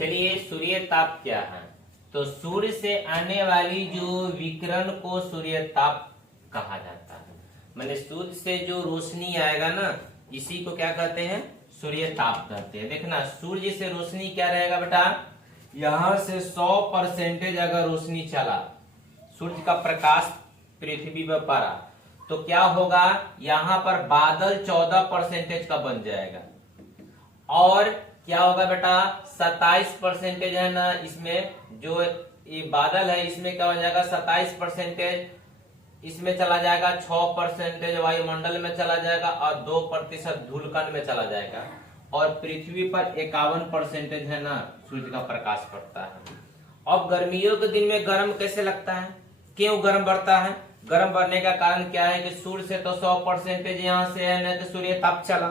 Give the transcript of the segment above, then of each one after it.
चलिए सूर्य ताप क्या है। तो सूर्य से आने वाली जो विकिरण को सूर्य ताप कहा जाता है। माने सूर्य से जो रोशनी आएगा ना, इसी को क्या कहते हैं, सूर्य ताप कहते हैं। देखना सूर्य से रोशनी क्या रहेगा बेटा, यहां से 100% अगर रोशनी चला, सूर्य का प्रकाश पृथ्वी पर पड़ा, तो क्या होगा, यहाँ पर बादल 14% का बन जाएगा। और क्या होगा बेटा, 27% है ना, इसमें जो ये बादल है इसमें क्या हो जाएगा, 27% इसमें चला जाएगा, 6% वायुमंडल में चला जाएगा और 2% धूलकण में चला जाएगा। और पृथ्वी पर 51% है ना सूर्य का प्रकाश पड़ता है। अब गर्मियों के दिन में गर्म कैसे लगता है, क्यों गर्म बढ़ता है? गर्म बढ़ने का कारण क्या है कि सूर्य से तो 100% यहाँ से है ना कि सूर्य ताप चला,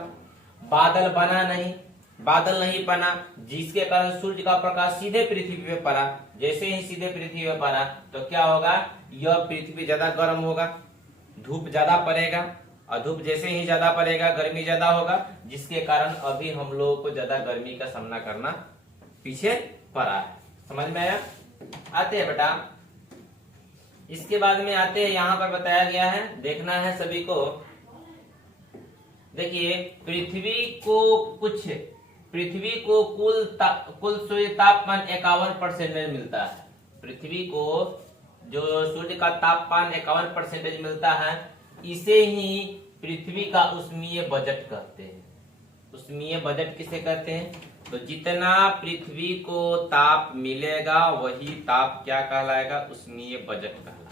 बादल बना नहीं, बादल नहीं बना, जिसके कारण सूर्य का प्रकाश सीधे पृथ्वी पे पड़ा। जैसे ही सीधे पृथ्वी पे पड़ा तो क्या होगा, यह पृथ्वी ज्यादा गर्म होगा, धूप ज्यादा पड़ेगा, और धूप जैसे ही ज्यादा पड़ेगा गर्मी ज्यादा होगा, जिसके कारण अभी हम लोगों को ज्यादा गर्मी का सामना करना पीछे पड़ा है। समझ में आया? आते हैं बेटा, इसके बाद में आते हैं, यहाँ पर बताया गया है, देखना है सभी को। देखिए पृथ्वी को कुल सूर्य तापमान 51% मिलता है। पृथ्वी को जो सूर्य का तापमान 51% मिलता है, इसे ही पृथ्वी का उष्मीय बजट कहते हैं। उष्मीय बजट किसे कहते हैं? तो जितना पृथ्वी को ताप मिलेगा वही ताप क्या कहलाएगा, उष्मीय बजट कहलाएगा।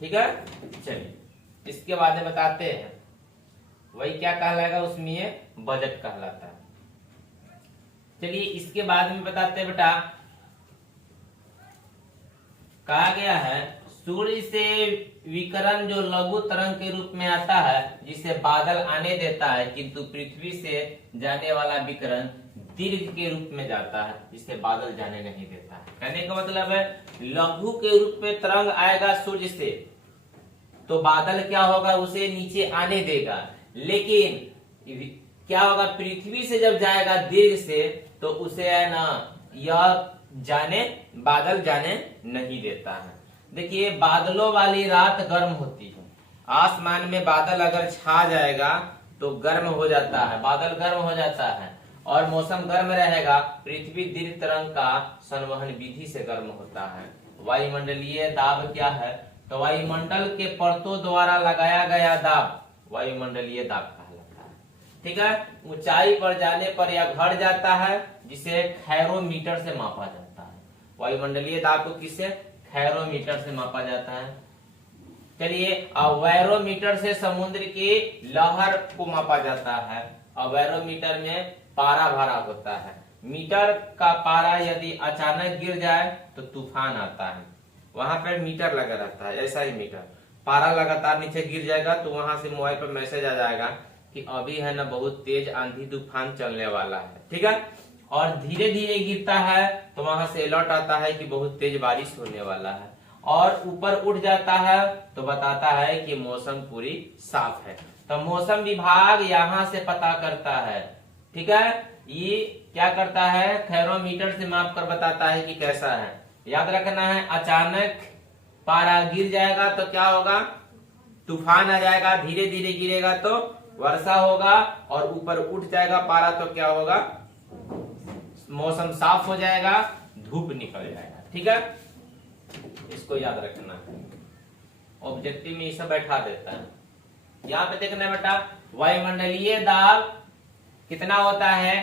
ठीक है, चलिए इसके बाद में बताते हैं, वही क्या कहलाएगा, उष्मीय बजट कहलाता है। चलिए इसके बाद में बताते हैं बेटा, कहा गया है सूर्य से विकिरण जो लघु तरंग के रूप में आता है, जिसे बादल आने देता है, किंतु पृथ्वी से जाने वाला विकिरण दीर्घ के रूप में जाता है, जिसे बादल जाने नहीं देता है। कहने का मतलब है लघु के रूप में तरंग आएगा सूर्य से, तो बादल क्या होगा, उसे नीचे आने देगा। लेकिन क्या होगा, पृथ्वी से जब जाएगा दीर्घ से, तो उसे है ना यह बादल जाने नहीं देता है। देखिए बादलों वाली रात गर्म होती है, आसमान में बादल अगर छा जाएगा तो गर्म हो जाता है, बादल गर्म हो जाता है और मौसम गर्म रहेगा। पृथ्वी दीर्घ तरंग का संवहन विधि से गर्म होता है। वायुमंडलीय दाब क्या है, तो वायुमंडल के परतों द्वारा लगाया गया दाब वायुमंडलीय दाब कहलाता है। ठीक है, ऊंचाई पर जाने पर यह घट जाता है, जिसे खैरोमीटर से मापा जाता है। वायुमंडलीय दाब को किससे, खैरोमीटर से मापा जाता है। चलिए वैरोमीटर से समुद्र की लहर को मापा जाता है, और वैरोमीटर में पारा भरा होता है। मीटर का पारा यदि अचानक गिर जाए तो तूफान आता है, वहां पर मीटर लगा रहता है। ऐसा ही मीटर पारा लगातार नीचे गिर जाएगा तो वहां से मोबाइल पर मैसेज आ जाएगा कि अभी है ना बहुत तेज आंधी तूफान चलने वाला है। ठीक है, और धीरे धीरे गिरता है तो वहां से अलर्ट आता है कि बहुत तेज बारिश होने वाला है। और ऊपर उठ जाता है तो बताता है कि मौसम पूरी साफ है। तो मौसम विभाग यहाँ से पता करता है। ठीक है, ये क्या करता है, खैरोमीटर से माप कर बताता है कि कैसा है। याद रखना है, अचानक पारा गिर जाएगा तो क्या होगा, तूफान आ जाएगा, धीरे धीरे गिरेगा तो वर्षा होगा, और ऊपर उठ जाएगा पारा तो क्या होगा, मौसम साफ हो जाएगा, धूप निकल जाएगा। ठीक है, इसको याद रखना है। ऑब्जेक्टिव में ये सब बैठा देता है। यहाँ पे देखना बेटा, वायुमंडलीय दाब कितना होता है,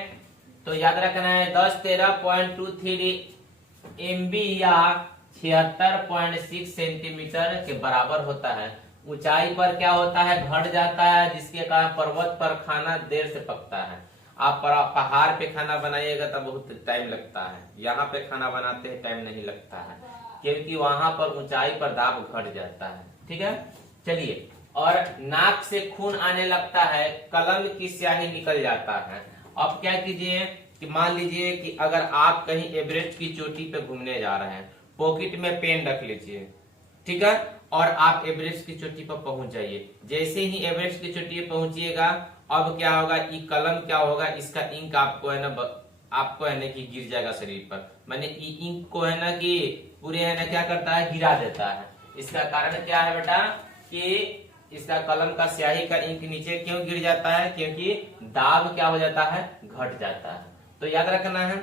तो याद रखना है 10-13.23 MB या 76.6 सेंटीमीटर के बराबर होता है। ऊंचाई पर क्या होता है, घट जाता है, जिसके कारण पर्वत पर खाना देर से पकता है। आप पहाड़ पे खाना बनाइएगा तो बहुत टाइम लगता है, यहाँ पे खाना बनाते हैं टाइम नहीं लगता है, क्योंकि वहां पर ऊंचाई पर दाब घट जाता है। ठीक है, चलिए, और नाक से खून आने लगता है, कलम की स्याही निकल जाता है। अब क्या कीजिए कि मान लीजिए कि अगर आप कहीं एवरेस्ट की चोटी पे घूमने जा रहे हैं, पॉकेट में पेन रख लीजिए। ठीक है, और आप एवरेस्ट की चोटी पर पहुंच जाइए। जैसे ही एवरेस्ट की चोटी पर पहुंचिएगा, अब क्या होगा, ये कलम क्या होगा, इसका इंक आपको है ना आपको है ना कि गिर जाएगा शरीर पर, माने इंक को है ना कि पूरे है ना क्या करता है, गिरा देता है। इसका कारण क्या है बेटा कि इसका कलम का स्याही का इंक नीचे क्यों गिर जाता है, क्योंकि दाब क्या हो जाता है, घट जाता है। तो याद रखना है,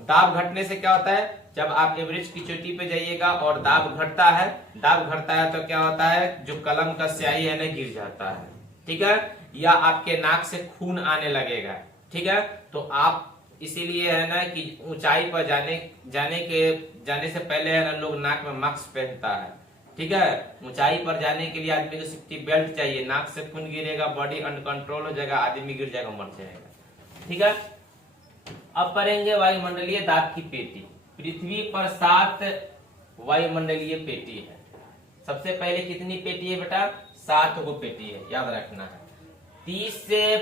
दाब घटने से क्या होता है, जब आप एवरेज की चोटी पे जाइएगा और दाब घटता है, दाब घटता है तो क्या होता है, जो कलम का स्याही है ना गिर जाता है, ठीक है, या आपके नाक से खून आने लगेगा, ठीक है। तो आप इसीलिए है ना कि ऊंचाई पर जाने से पहले है ना लोग नाक में मास्क पहनता है, ठीक है। ऊंचाई पर जाने के लिए आदमी को सेफ्टी बेल्ट चाहिए, नाक से खून गिरेगा, बॉडी अनकंट्रोल हो जाएगा, आदमी गिर जाएगा, मर जाएगा, ठीक है। अब पढ़ेंगे वायुमंडलीय दाब की पेटी। पृथ्वी पर 7 वायुमंडलीय पेटी है। सबसे पहले कितनी पेटी है बेटा, 7 गो पेटी है, याद रखना है। 30 से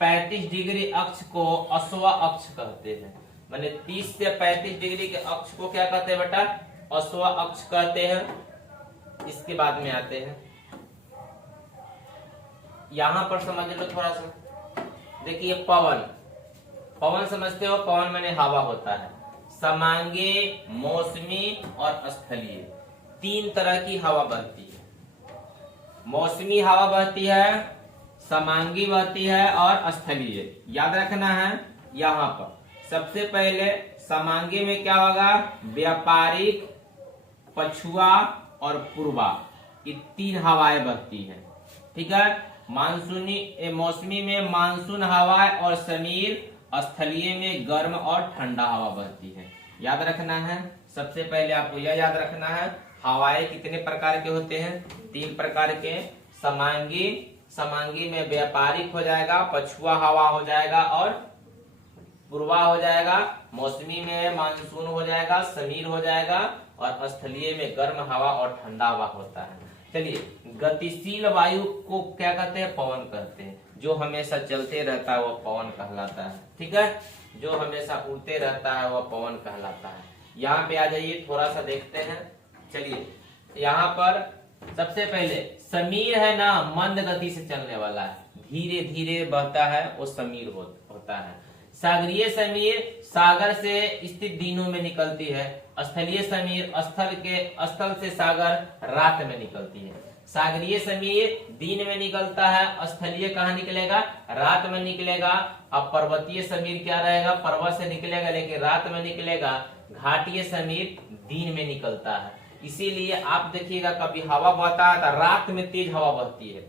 35 डिग्री अक्ष को अश्व अक्ष कहते हैं, माने 30 से 35 डिग्री के अक्ष को क्या कहते हैं बेटा, अश्व अक्ष कहते हैं। इसके बाद में आते हैं, यहां पर समझ लो थोड़ा सा, देखिए पवन, पवन समझते हो, पवन माने हवा होता है। समांगी, मौसमी और स्थलीय, 3 तरह की हवा बहती है। मौसमी हवा बहती है, समांगी बहती है और स्थलीय। याद रखना है यहाँ पर सबसे पहले समांगी में क्या होगा, व्यापारिक, पछुआ और पूर्वा, ये 3 हवाएं बहती हैं, ठीक है। मानसूनी मौसमी में मानसून हवा और समीर, स्थलीय में गर्म और ठंडा हवा बहती है। याद रखना है, सबसे पहले आपको यह याद रखना है, हवाएं कितने प्रकार के होते हैं, 3 प्रकार के। समांगी में व्यापारिक हो जाएगा, पछुआ हवा हो जाएगा और पूर्वा हो जाएगा। मौसमी में मानसून हो जाएगा, समीर हो जाएगा और स्थलीय में गर्म हवा और ठंडा हवा होता है। चलिए, गतिशील वायु को क्या कहते हैं, पवन कहते हैं। जो हमेशा चलते रहता है वो पवन कहलाता है, ठीक है। जो हमेशा उड़ते रहता है वो पवन कहलाता है। यहाँ पे आ जाइए, थोड़ा सा देखते हैं। चलिए, यहाँ पर सबसे पहले समीर है ना, मंद गति से चलने वाला है, धीरे धीरे बहता है, वो समीर होता है। सागरीय समीर सागर से स्थित दिनों में निकलती है। स्थलीय समीर स्थल से सागर रात में निकलती है। सागरीय समीर दिन में निकलता है, स्थलीय कहाँ निकलेगा, रात में निकलेगा। अब पर्वतीय समीर क्या रहेगा, पर्वत से निकलेगा लेकिन रात में निकलेगा। घाटीय समीर दिन में निकलता है। इसीलिए आप देखिएगा कभी हवा बहता है तो रात में तेज हवा बहती है।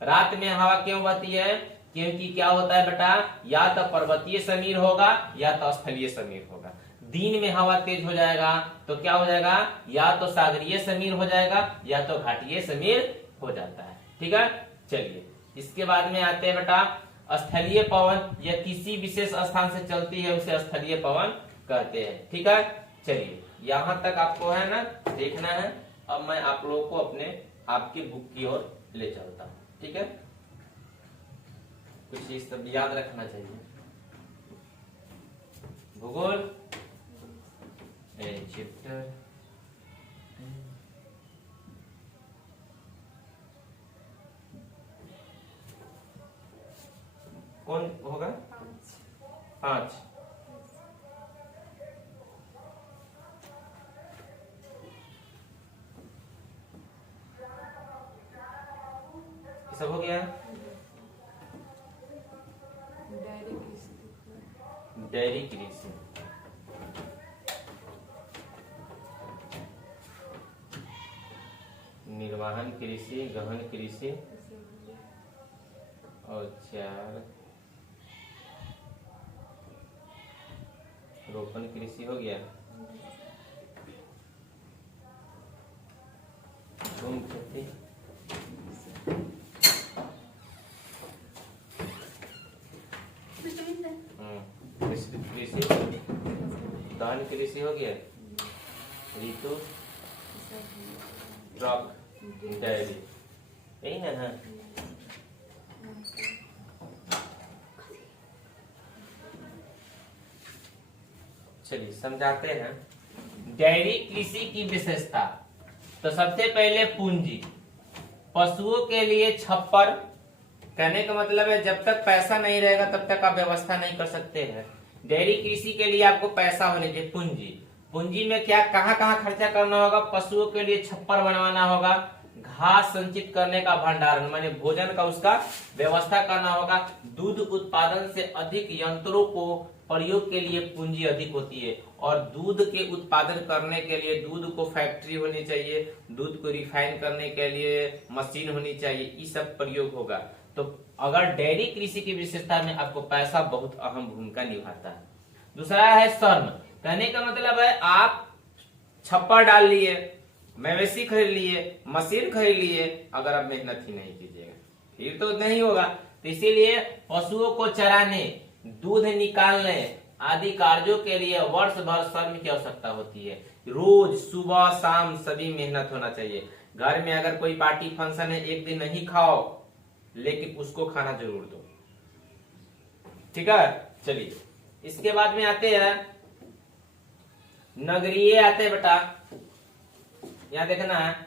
रात में हवा क्यों बहती है, क्योंकि क्या होता है बेटा, या तो पर्वतीय समीर होगा या तो स्थलीय समीर होगा। दिन में हवा तेज हो जाएगा तो क्या हो जाएगा, या तो सागरीय समीर हो जाएगा या तो घाटीय समीर हो जाता है, ठीक है। चलिए, इसके बाद में आते हैं बेटा स्थलीय पवन, यह किसी विशेष स्थान से चलती है उसे स्थलीय पवन कहते हैं, ठीक है। चलिए, यहां तक आपको है ना देखना है। अब मैं आप लोगों को आपकी बुक की ओर ले चलता हूं, ठीक है। कुछ चीज सब याद रखना चाहिए। भूगोल चैप्टर कौन होगा, 5। सब हो गया। डेयरी कृषि, निर्वाहन कृषि, गहन कृषि और 4 रोपण कृषि हो गया। झूम खेती, कृषि, धान कृषि हो गया। ऋतु, ट्रक, डेयरी, यही ना है। चलिए समझाते हैं डेयरी कृषि की विशेषता। तो सबसे पहले पूंजी, पशुओं के लिए छप्पर, कहने का मतलब है जब तक पैसा नहीं रहेगा तब तक आप व्यवस्था नहीं कर सकते हैं। डेयरी कृषि के लिए आपको पैसा होने चाहिए, पूंजी। पूंजी में क्या कहाँ कहाँ खर्चा करना होगा? पशुओं के लिए छप्पर बनवाना होगा, घास संचित करने का भंडारण माने भोजन का उसका व्यवस्था करना होगा, दूध उत्पादन से अधिक यंत्रों को प्रयोग के लिए पूंजी अधिक होती है, और दूध के उत्पादन करने के लिए दूध को फैक्ट्री होनी चाहिए, दूध को रिफाइन करने के लिए मशीन होनी चाहिए, ये सब प्रयोग होगा। तो अगर डेयरी कृषि की विशेषता में आपको पैसा बहुत अहम भूमिका निभाता है। दूसरा है श्रम। कहने का मतलब है आप छप्पर डाल लिए, मवेशी खरीद लिए, मशीन खरीद लिए, अगर आप मेहनत ही नहीं कीजिएगा फिर तो नहीं होगा। तो इसीलिए पशुओं को चराने, दूध निकालने आदि कार्यों के लिए वर्ष भर श्रम की आवश्यकता होती है। रोज सुबह शाम सभी मेहनत होना चाहिए। घर में अगर कोई पार्टी फंक्शन है, एक दिन नहीं खाओ लेकिन उसको खाना जरूर दो, ठीक है। चलिए इसके बाद में आते हैं नगरीय, आते हैं बेटा, यहाँ देखना है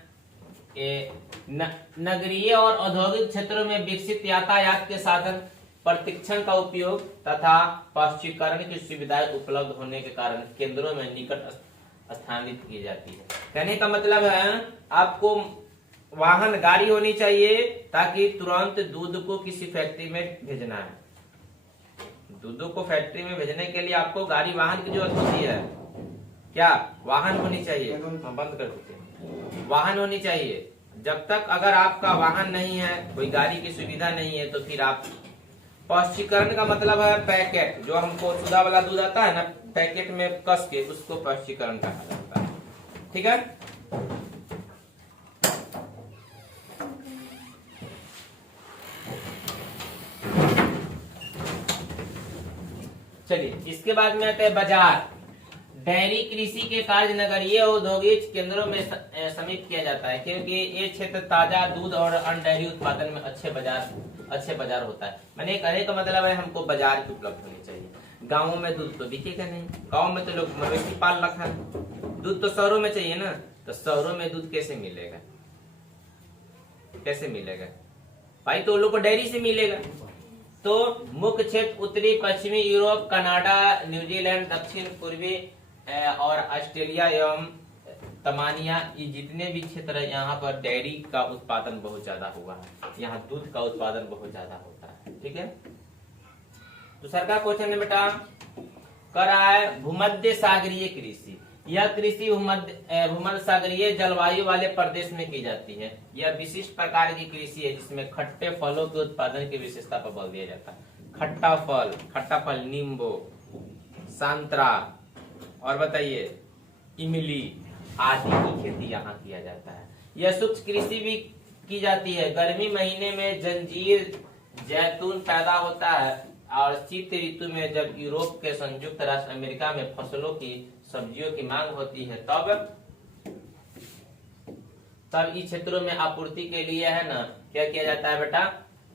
नगरीय और औद्योगिक क्षेत्रों में विकसित यातायात के साधन, प्रतिक्षण का उपयोग तथा पश्चीकरण की सुविधाएं उपलब्ध होने के कारण केंद्रों में निकट स्थानित की जाती है। कहने का मतलब है आपको वाहन, गाड़ी होनी चाहिए ताकि तुरंत दूध को किसी फैक्ट्री में भेजना है। दूध को फैक्ट्री में भेजने के लिए आपको गाड़ी, वाहन की जरूरत होती है। क्या वाहन होनी चाहिए? बंद कर देते हैं। वाहन होनी चाहिए। जब तक अगर आपका वाहन नहीं है, कोई गाड़ी की सुविधा नहीं है, तो फिर आप पश्चीकरण का मतलब है पैकेट, जो हमको सुधा वाला दूध आता है ना, पैकेट में कस के, उसको पश्चीकरण कहा जाता है, ठीक है। चलिए इसके बाद में आते हैं बाजार। डेयरी कृषि के कार्य नगरीय औद्योगिक केंद्रों में समित किया जाता है, क्योंकि ये क्षेत्र ताजा दूध और अन्य डेयरी उत्पादन में अच्छे बाजार होता है। मैंने कहने का मतलब है हमको बाजार की उपलब्ध होनी चाहिए। गाँवों में दूध तो बिकेगा नहीं, गाँव में तो लोग मवेशी पाल रखा है, दूध तो शहरों में चाहिए ना, तो शहरों में दूध कैसे मिलेगा? कैसे मिलेगा भाई? तो लोग को डेयरी से मिलेगा। तो मुख्य क्षेत्र उत्तरी पश्चिमी यूरोप, कनाडा, न्यूजीलैंड, दक्षिण पूर्वी और ऑस्ट्रेलिया एवं तमानिया, ये जितने भी क्षेत्र है, यहाँ पर डेयरी का उत्पादन बहुत ज्यादा हुआ है, यहाँ दूध का उत्पादन बहुत ज्यादा होता है, ठीक है। दूसरा का क्वेश्चन है बेटा, कर रहा है भूमध्य सागरीय कृषि। यह कृषि भूमध्य सागरीय जलवायु वाले प्रदेश में की जाती है। यह विशिष्ट प्रकार की कृषि है जिसमें खट्टे फलों के उत्पादन की विशेषता पर बल दिया जाता है। खट्टा फल नींबू, संतरा और बताइए इमली आदि की खेती यहाँ किया जाता है। यह सूक्ष्म कृषि भी की जाती है। गर्मी महीने में जंजीर जैतून पैदा होता है, और शीत ऋतु में जब यूरोप के संयुक्त राष्ट्र अमेरिका में फसलों की, सब्जियों की मांग होती है, तब इन क्षेत्रों में आपूर्ति के लिए है ना, क्या किया जाता है बेटा?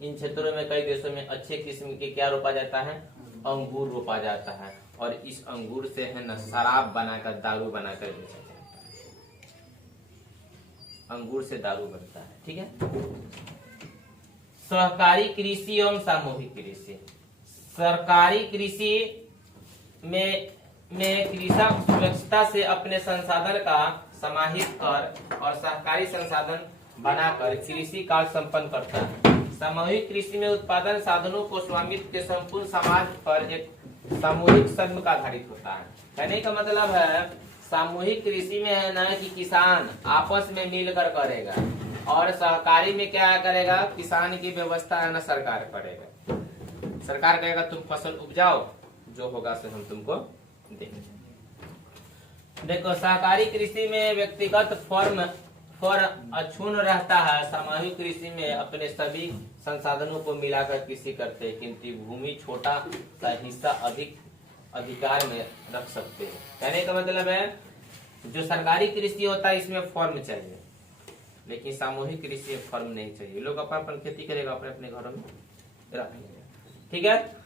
इन क्षेत्रों में कई देशों में अच्छे किस्म के क्या रोपा जाता है? अंगूर रोपा जाता है, और इस अंगूर से है ना शराब बनाकर, दारू बनाकर बेचा जाता है। अंगूर से दारू बनता है, ठीक है। सहकारी कृषि एवं सामूहिक कृषि। सरकारी कृषि में कृषक सुरक्षिता से अपने संसाधन का समाहित कर और सहकारी संसाधन बनाकर कृषि कार्य संपन्न करता है। सामूहिक कृषि में उत्पादन साधनों को स्वामित्व के संपूर्ण समाज पर एक सामूहिक श्रम का आधारित होता है। कहने का मतलब है सामूहिक कृषि में है ना कि किसान आपस में मिलकर करेगा, और सहकारी में क्या करेगा? किसान की व्यवस्था है ना सरकार करेगा। सरकार कहेगा तुम फसल उपजाओ, जो होगा से हम तुमको देंगे। देखो सहकारी कृषि में व्यक्तिगत फर्म अक्षुण्ण रहता है। सामूहिक कृषि में अपने सभी संसाधनों को मिलाकर कृषि करते हैं, किंतु भूमि छोटा सा हिस्सा अधिक अधिकार में रख सकते हैं। कहने का मतलब है जो सरकारी कृषि होता है इसमें फर्म चाहिए, लेकिन सामूहिक कृषि में फर्म नहीं चाहिए। लोग अपन खेती करेगा, अपने अपने घरों में रखेंगे, ठीक है।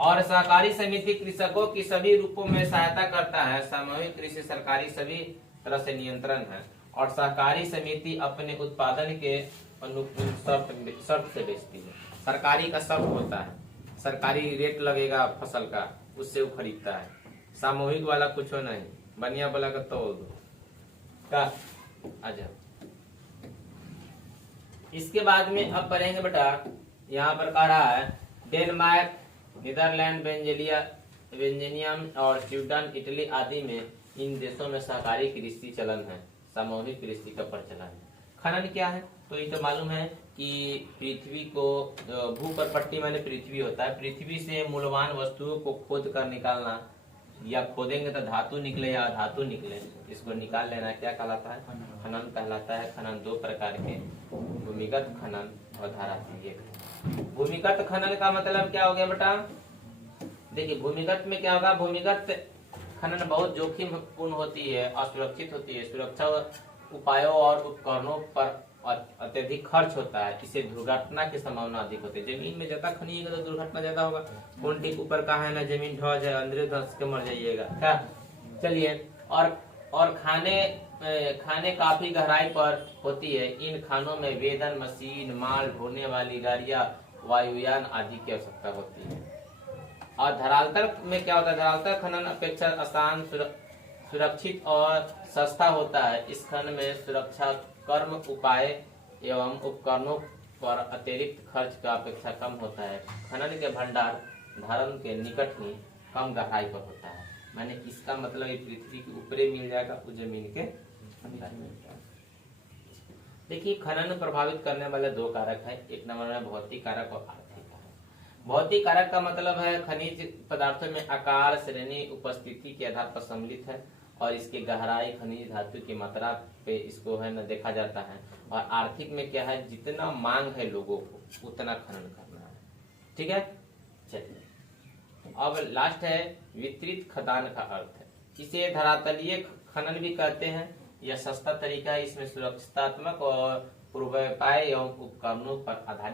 और सहकारी समिति कृषकों की सभी रूपों में सहायता करता है। सामूहिक कृषि सरकारी सभी तरह से नियंत्रण है, और सहकारी समिति अपने उत्पादन के अनुकूल शर्त से बेचती है। सरकारी का शर्त होता है, सरकारी रेट लगेगा फसल का, उससे वो खरीदता है। सामूहिक वाला कुछ हो नहीं, बनिया वाला का तोड़ दो का। अच्छा, इसके बाद में अब पढ़ेंगे बेटा, यहाँ पर कह रहा है डेनमार्क, नीदरलैंड, बेल्जियम और स्वीडन, इटली आदि में, इन देशों में सहकारी कृषि चलन है, सामूहिक कृषि का प्रचलन है। खनन क्या है? तो ये तो मालूम है कि पृथ्वी को, भूपरपट्टी माने पृथ्वी होता है, पृथ्वी से मूल्यवान वस्तुओं को खोद कर निकालना, या खोदेंगे तो धातु निकले या अधातु निकले, इसको निकाल लेना क्या कहलाता है? खनन कहलाता है। खनन दो प्रकार के, भूमिगत खनन और धारातीय खनन। भूमिगत खनन का मतलब क्या हो गया बेटा? देखिए, भूमिगत में क्या होगा? भूमिगत खनन बहुत जोखिम पूर्ण होती है, असुरक्षित होती है, सुरक्षा उपायों और उपकरणों पर अत्यधिक खर्च होता है, इससे दुर्घटना की संभावना अधिक होती है। जमीन में ज्यादा खनिएगा तो दुर्घटना ज्यादा होगा। कौन ठीक ऊपर का है ना, जमीन ढह जाए, अंदर धंस के मर जाइएगा क्या। चलिए, और खाने काफी गहराई पर होती है। इन खानों में वेदन मशीन, माल ढोने वाली गाड़ियां, वायुयान आदि की आवश्यकता होती है। और धरातल में क्या होता है? धरातल खनन अपेक्षा आसान, सुरक्षित और सस्ता होता है। इस खनन में सुरक्षा कर्म, उपाय एवं उपकरणों पर अतिरिक्त खर्च का अपेक्षा कम होता है। खनन के भंडार धारण के निकट ही कम गहराई पर होता है। माने इसका मतलब ये पृथ्वी के ऊपरे मिल जाएगा, उस जमीन के अंदर मिल जाएगा। देखिए, खनन प्रभावित करने वाले दो कारक है। एक नंबर में भौतिक कारक और आर्थिक कारक। भौतिक कारक का मतलब है खनिज पदार्थों में आकार, श्रेणी, उपस्थिति के आधार पर सम्मिलित है, और इसकी गहराई, खनिज धातु की मात्रा पे इसको है न देखा जाता है। और आर्थिक में क्या है? जितना मांग है लोगों को उतना खनन करना है। ठीक है, चलिए अब लास्ट है वितरित खदान का अर्थ है। इसे धरातलीय खनन भी कहते हैं। यह सस्ता तरीका है। इसमें सुरक्षात्मक और पूर्वापाय एवं उपकरणों पर आधारित